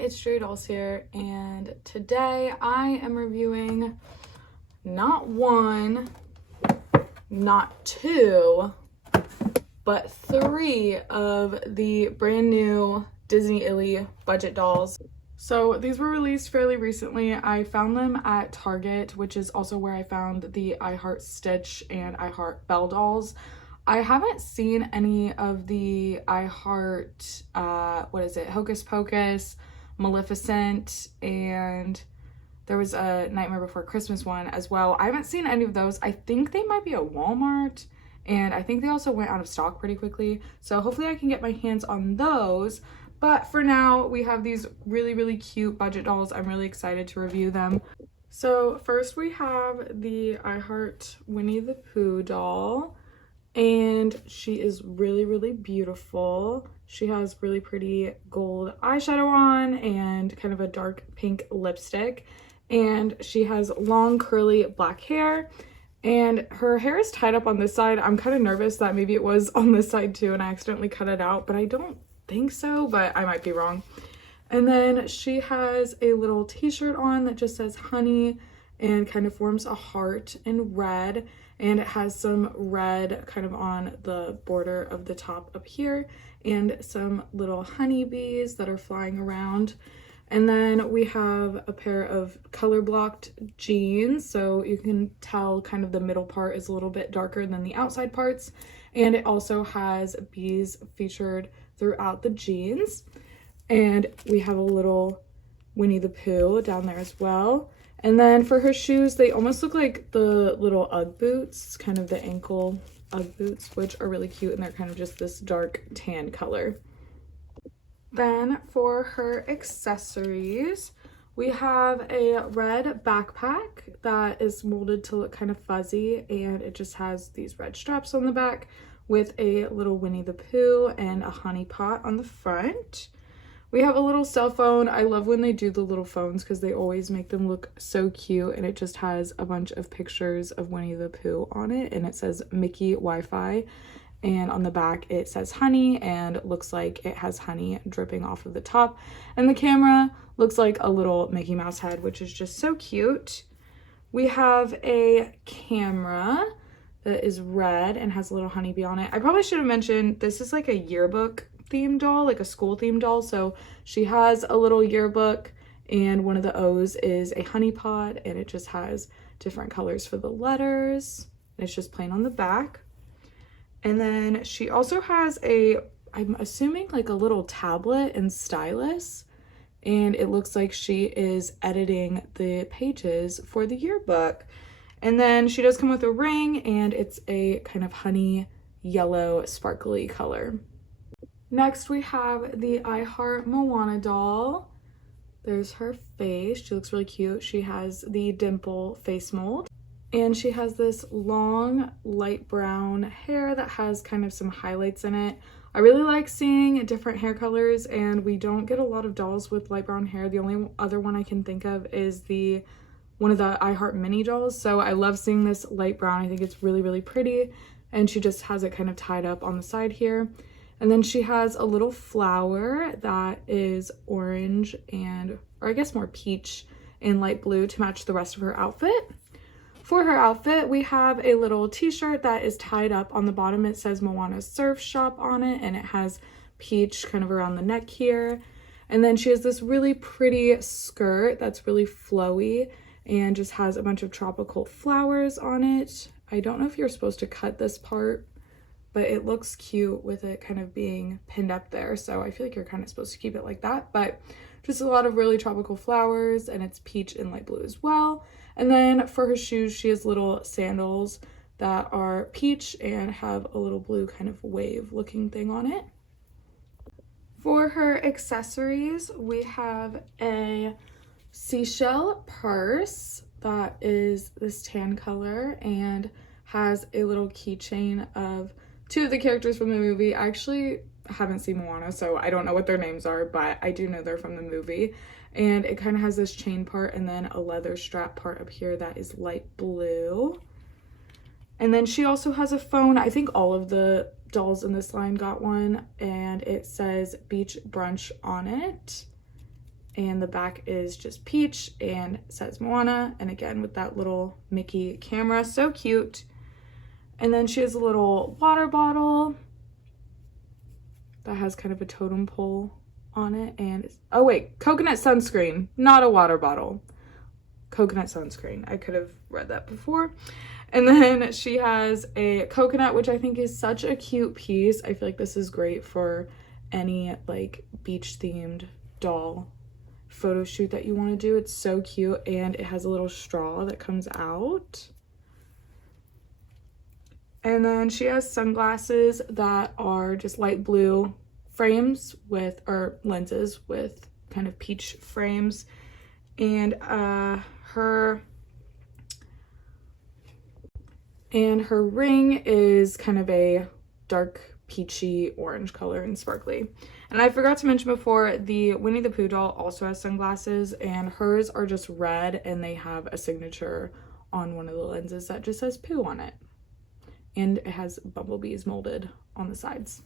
it's drearydolls here, and today I am reviewing not one, not two, but three of the brand new Disney Illy budget dolls. So these were released fairly recently. I found them at Target, which is also where I found the I Heart Stitch and I Heart Belle dolls. I haven't seen any of the I Heart, Hocus Pocus, Maleficent, and there was a Nightmare Before Christmas one as well. I haven't seen any of those. I think they might be at Walmart, and I think they also went out of stock pretty quickly. So hopefully I can get my hands on those. But for now, we have these really, really cute budget dolls. I'm really excited to review them. So first we have the I Heart Winnie the Pooh doll. And she is really, really beautiful. She has really pretty gold eyeshadow on and kind of a dark pink lipstick. And she has long curly black hair. And her hair is tied up on this side. I'm kind of nervous that maybe it was on this side too and I accidentally cut it out, but I don't think so, but I might be wrong. And then she has a little t-shirt on that just says honey and kind of forms a heart in red. And it has some red kind of on the border of the top up here and some little honeybees that are flying around. And then we have a pair of color blocked jeans. So you can tell kind of the middle part is a little bit darker than the outside parts. And it also has bees featured throughout the jeans. And we have a little Winnie the Pooh down there as well. And then for her shoes, they almost look like the little Ugg boots, kind of the ankle Ugg boots, which are really cute, and they're kind of just this dark tan color. Then for her accessories, we have a red backpack that is molded to look kind of fuzzy, and it just has these red straps on the back with a little Winnie the Pooh and a honey pot on the front. We have a little cell phone. I love when they do the little phones because they always make them look so cute, and it just has a bunch of pictures of Winnie the Pooh on it, and it says Mickey Wi-Fi, and on the back it says honey and looks like it has honey dripping off of the top, and the camera looks like a little Mickey Mouse head, which is just so cute. We have a camera that is red and has a little honeybee on it. I probably should have mentioned this is like a yearbook themed doll, like a school themed doll. So she has a little yearbook, and one of the O's is a honey pot, and it just has different colors for the letters. And it's just plain on the back. And then she also has I'm assuming like a little tablet and stylus, and it looks like she is editing the pages for the yearbook. And then she does come with a ring, and it's a kind of honey yellow sparkly color. Next, we have the I Heart Moana doll. There's her face. She looks really cute. She has the dimple face mold. And she has this long, light brown hair that has kind of some highlights in it. I really like seeing different hair colors, and we don't get a lot of dolls with light brown hair. The only other one I can think of is one of the I Heart mini dolls. So I love seeing this light brown. I think it's really, really pretty. And she just has it kind of tied up on the side here. And then she has a little flower that is orange or I guess more peach and light blue to match the rest of her outfit. For her outfit, we have a little t-shirt that is tied up on the bottom. It says Moana Surf Shop on it, and it has peach kind of around the neck here. And then she has this really pretty skirt that's really flowy and just has a bunch of tropical flowers on it. I don't know if you're supposed to cut this part, but it looks cute with it kind of being pinned up there. So I feel like you're kind of supposed to keep it like that, but just a lot of really tropical flowers, and it's peach and light blue as well. And then for her shoes, she has little sandals that are peach and have a little blue kind of wave looking thing on it. For her accessories, we have a seashell purse that is this tan color and has a little keychain of two of the characters from the movie. I actually haven't seen Moana, so I don't know what their names are, but I do know they're from the movie. And it kind of has this chain part and then a leather strap part up here that is light blue. And then she also has a phone. I think all of the dolls in this line got one, and it says Beach Brunch on it. and the back is just peach and says Moana, and again with that little Mickey camera, so cute. And then she has a little water bottle that has kind of a totem pole on it, and oh wait, coconut sunscreen, not a water bottle. Coconut sunscreen. I could have read that before. And then she has a coconut, which I think is such a cute piece. I feel like this is great for any like beach themed doll photo shoot that you want to do. It's so cute, and it has a little straw that comes out. And then she has sunglasses that are just light blue frames with, or lenses with kind of peach frames. And her ring is kind of a dark peachy orange color and sparkly. And I forgot to mention before, the Winnie the Pooh doll also has sunglasses, and hers are just red, and they have a signature on one of the lenses that just says Pooh on it. And it has bumblebees molded on the sides.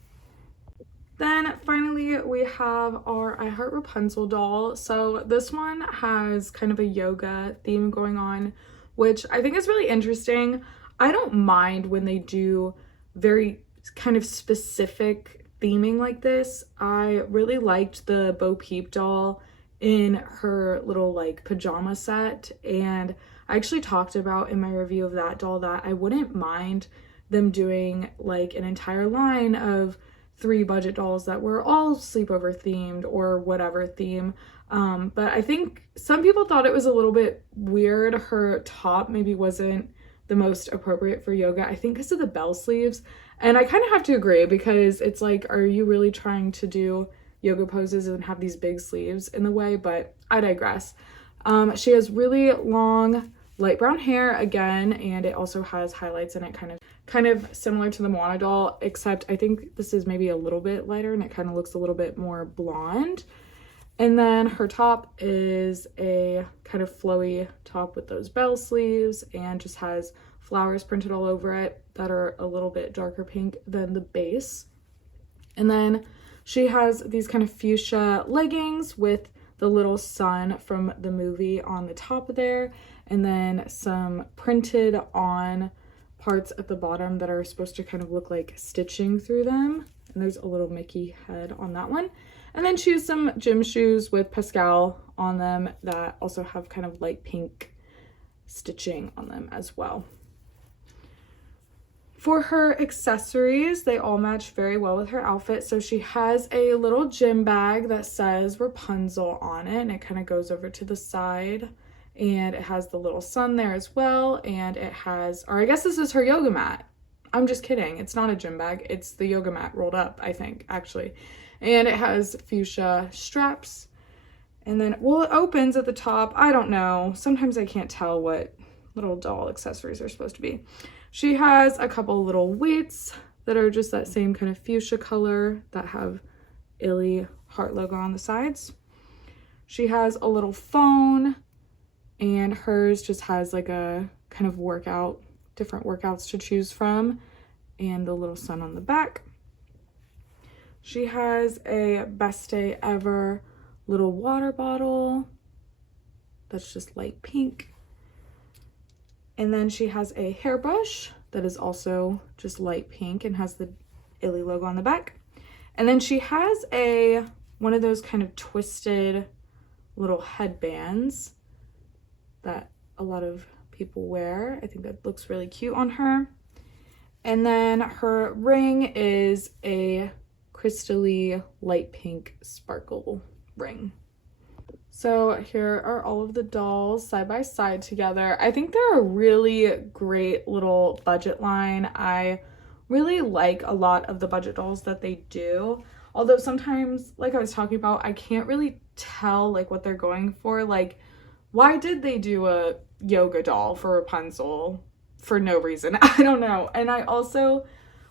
Then finally we have our I Heart Rapunzel doll. So this one has kind of a yoga theme going on, which I think is really interesting. I don't mind when they do very kind of specific theming like this. I really liked the Bo Peep doll in her little like pajama set, and I actually talked about in my review of that doll that I wouldn't mind them doing like an entire line of 3 budget dolls that were all sleepover themed or whatever theme. But I think some people thought it was a little bit weird. Her top maybe wasn't the most appropriate for yoga, I think because of the bell sleeves. And I kind of have to agree, because it's like, are you really trying to do yoga poses and have these big sleeves in the way? But I digress. She has really long light brown hair again, and it also has highlights in it, kind of similar to the Moana doll, except I think this is maybe a little bit lighter and it kind of looks a little bit more blonde. And then her top is a kind of flowy top with those bell sleeves, and just has flowers printed all over it that are a little bit darker pink than the base. And then she has these kind of fuchsia leggings with the little sun from the movie on the top there, and then some printed on parts at the bottom that are supposed to kind of look like stitching through them. And there's a little Mickey head on that one. And then she has some gym shoes with Pascal on them that also have kind of light pink stitching on them as well. For her accessories, they all match very well with her outfit. So she has a little gym bag that says Rapunzel on it, and it kind of goes over to the side. And it has the little sun there as well, and it has, or I guess this is her yoga mat. I'm just kidding. It's not a gym bag. It's the yoga mat rolled up, I think, actually. And it has fuchsia straps. And then, well, it opens at the top. I don't know. Sometimes I can't tell what little doll accessories are supposed to be. She has a couple little weights that are just that same kind of fuchsia color that have Illy heart logo on the sides. She has a little phone, and hers just has like a kind of workout, different workouts to choose from, and the little sun on the back. She has a Best Day Ever little water bottle that's just light pink. And then she has a hairbrush that is also just light pink and has the Illy logo on the back. And then she has one of those kind of twisted little headbands that a lot of people wear. I think that looks really cute on her. And then her ring is a crystally light pink sparkle ring. So here are all of the dolls side by side together. I think they're a really great little budget line. I really like a lot of the budget dolls that they do. Although sometimes, like I was talking about, I can't really tell like what they're going for. Like, why did they do a yoga doll for Rapunzel for no reason? I don't know. And I also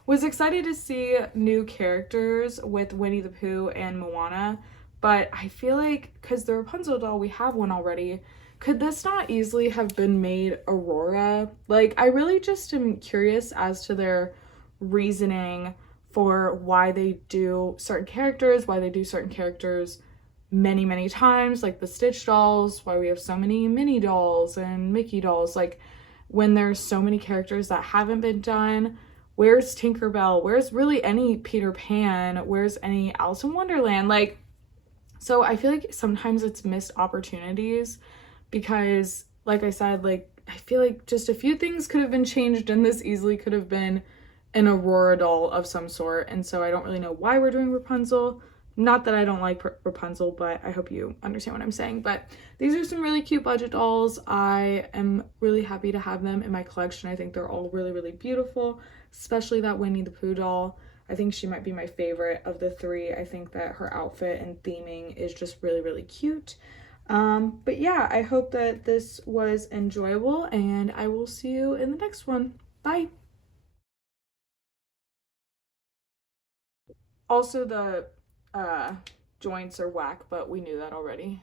was excited to see new characters with Winnie the Pooh and Moana. But I feel like, because the Rapunzel doll, we have one already, could this not easily have been made Aurora? Like, I really just am curious as to their reasoning for why they do certain characters many times, like the Stitch dolls, why we have so many Minnie dolls and Mickey dolls. Like, when there's so many characters that haven't been done, where's Tinkerbell? Where's really any Peter Pan? Where's any Alice in Wonderland? Like, so I feel like sometimes it's missed opportunities because, like I said, like, I feel like just a few things could have been changed and this easily could have been an Aurora doll of some sort. And so I don't really know why we're doing Rapunzel. Not that I don't like Rapunzel, but I hope you understand what I'm saying. But these are some really cute budget dolls. I am really happy to have them in my collection. I think they're all really beautiful, especially that Winnie the Pooh doll. I think she might be my favorite of the three. I think that her outfit and theming is just really cute. But yeah, I hope that this was enjoyable, and I will see you in the next one. Bye. Also, the joints are whack, but we knew that already.